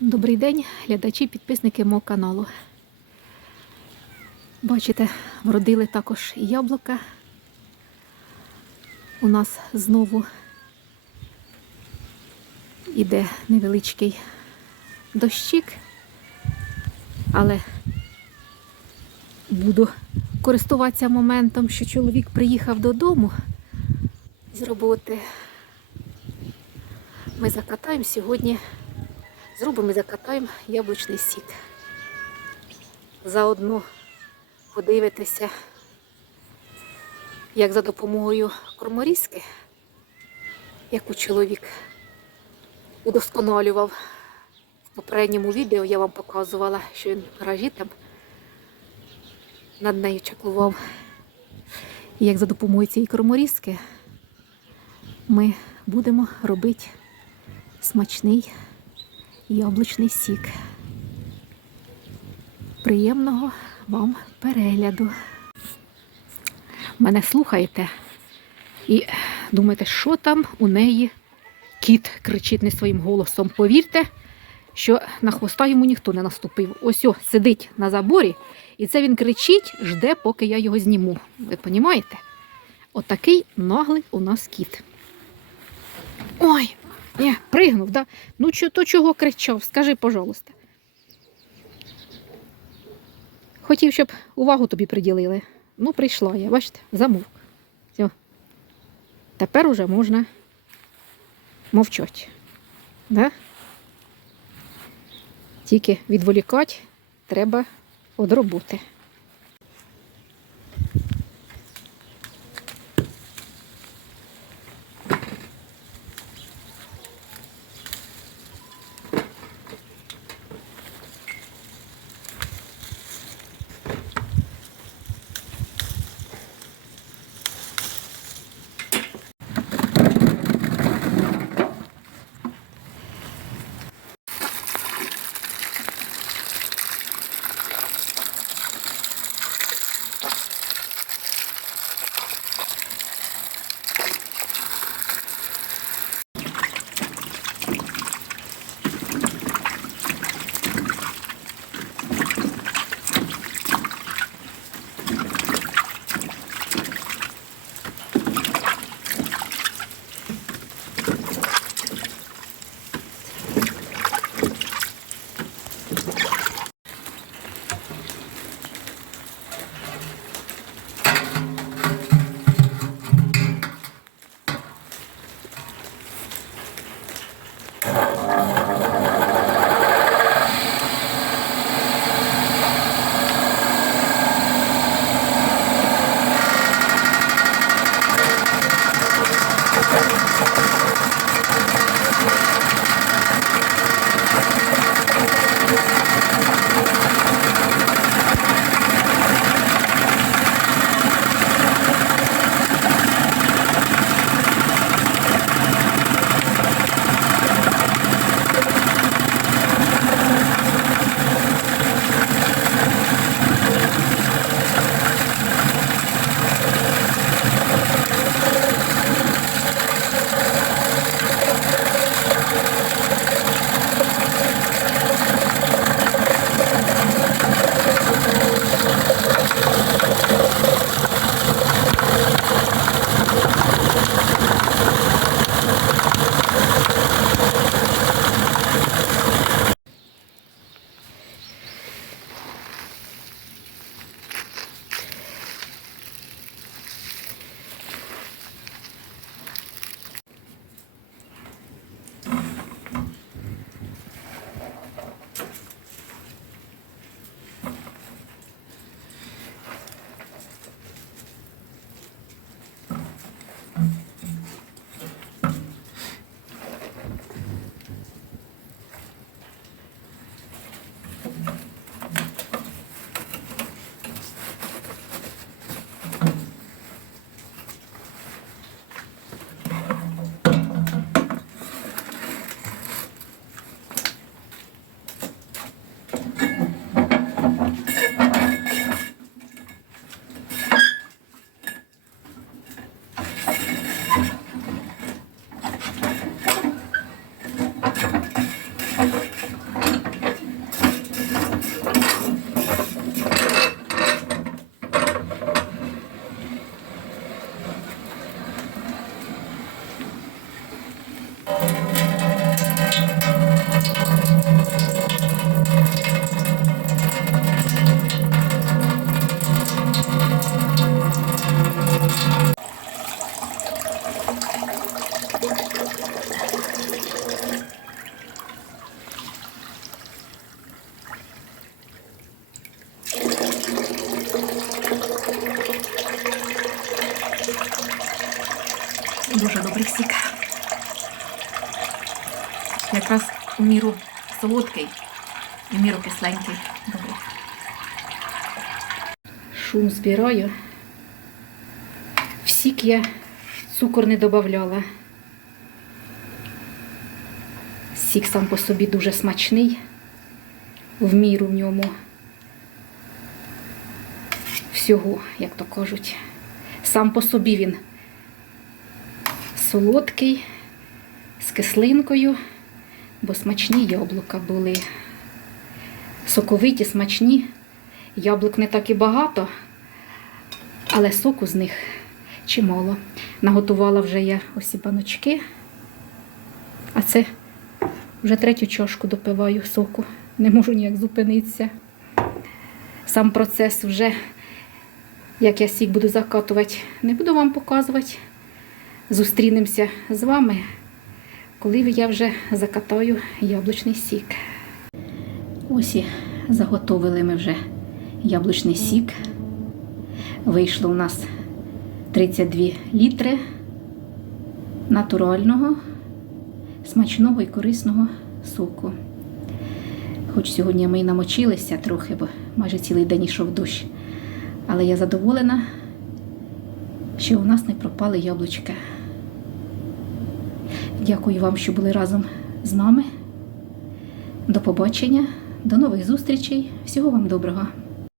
Добрий день, глядачі, підписники мого каналу. Бачите, вродили також яблука. У нас знову іде невеличкий дощик, але буду користуватися моментом, що чоловік приїхав додому з роботи. Ми закатаємо сьогодні, зробимо і закатаємо яблучний сік. Заодно подивитися, як за допомогою корморізки, яку чоловік удосконалював. В попередньому відео я вам показувала, що він в над нею чаклував. Як за допомогою цієї корморізки ми будемо робити смачний яблучний сік. Приємного вам перегляду. Мене слухаєте і думаєте, що там у неї кіт кричить не своїм голосом. Повірте, що на хвоста йому ніхто не наступив. Ось о, сидить на заборі, і це він кричить, жде, поки я його зніму. Ви розумієте? Отакий наглий у нас кіт. Ой, ні, пригнув, да? Ну чо, то чого кричав? Скажи, пожалуйста. Хотів, щоб увагу тобі приділили. Ну, прийшла я, бачите, замовк. Все. Тепер уже можна мовчати. Да? Тільки відволікати треба від роботи. Якраз у міру солодкий, у міру кисленький. Добре. Шум збираю. В сік я цукор не додавала. Сік сам по собі дуже смачний, в міру в ньому всього, як то кажуть. Сам по собі він солодкий, з кислинкою, бо смачні яблука були. Соковиті, смачні. Яблук не так і багато, але соку з них чимало. Наготувала вже я ось баночки, а це вже третю чашку допиваю соку. Не можу ніяк зупинитися. Сам процес вже, як я сік буду закатувати, не буду вам показувати. Зустрінемося з вами, коли я вже закатаю яблучний сік. Ось і заготовили ми вже яблучний сік. Вийшло у нас 32 літри натурального, смачного і корисного соку. Хоч сьогодні ми і намочилися трохи, бо майже цілий день йшов дощ. Але я задоволена, що у нас не пропали яблучка. Дякую вам, що були разом з нами. До побачення, до нових зустрічей. Всього вам доброго!